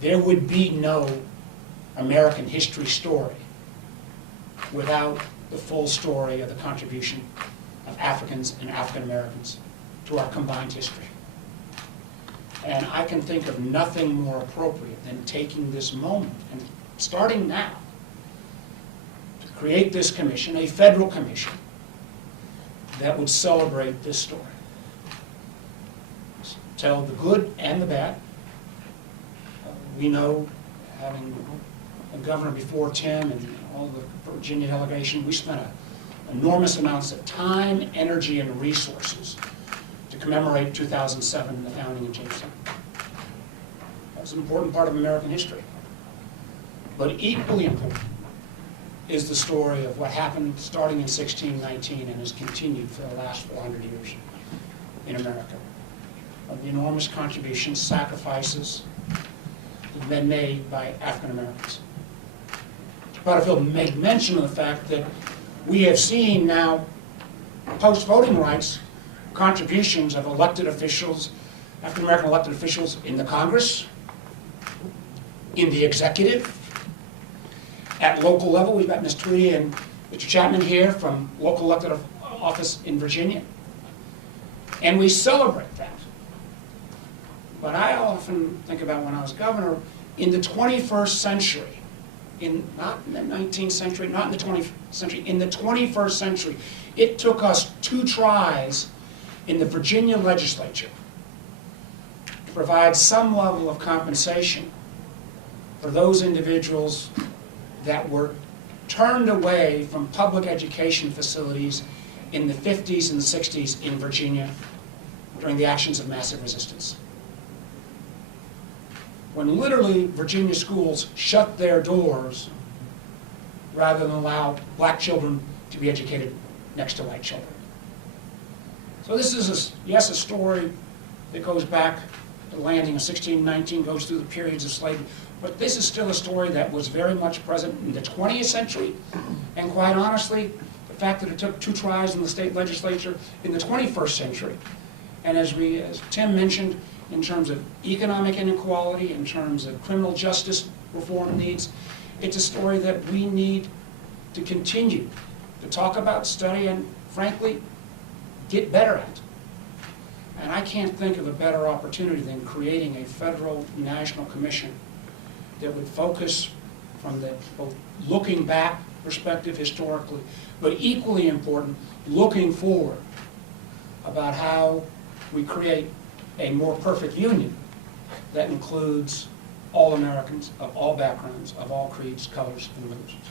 there would be no American history story without the full story of the contribution of Africans and African Americans to our combined history. And I can think of nothing more appropriate than taking this moment and starting now to create this commission, a federal commission, that would celebrate this story. Tell the good and the bad. We know, having a governor before Tim and all the Virginia delegation, we spent enormous amounts of time, energy, and resources to commemorate 2007 and the founding of Jamestown. That was an important part of American history. But equally important is the story of what happened starting in 1619 and has continued for the last 400 years in America. Of the enormous contributions, sacrifices that have been made by African Americans. Butterfield made mention of the fact that we have seen now, post-voting rights, contributions of elected officials, African American elected officials in the Congress, in the executive, at local level. We've got Ms. Tweedy and Mr. Chapman here from local elected office in Virginia. And we celebrate that. But I often think about when I was governor, in the 21st century, not in the 19th century, not in the 20th century, in the 21st century, it took us 2 tries in the Virginia legislature to provide some level of compensation for those individuals that were turned away from public education facilities in the 50s and 60s in Virginia during the actions of massive resistance. When literally Virginia schools shut their doors rather than allow black children to be educated next to white children. So this is, yes, a story that goes back to the landing of 1619, goes through the periods of slavery, but this is still a story that was very much present in the 20th century, and quite honestly, the fact that it took 2 tries in the state legislature in the 21st century, and as Tim mentioned, in terms of economic inequality, in terms of criminal justice reform needs, it's a story that we need to continue to talk about, study, and frankly, get better at. And I can't think of a better opportunity than creating a federal national commission that would focus from the both looking back perspective historically, but equally important, looking forward about how we create a more perfect union that includes all Americans of all backgrounds, of all creeds, colors, and religions.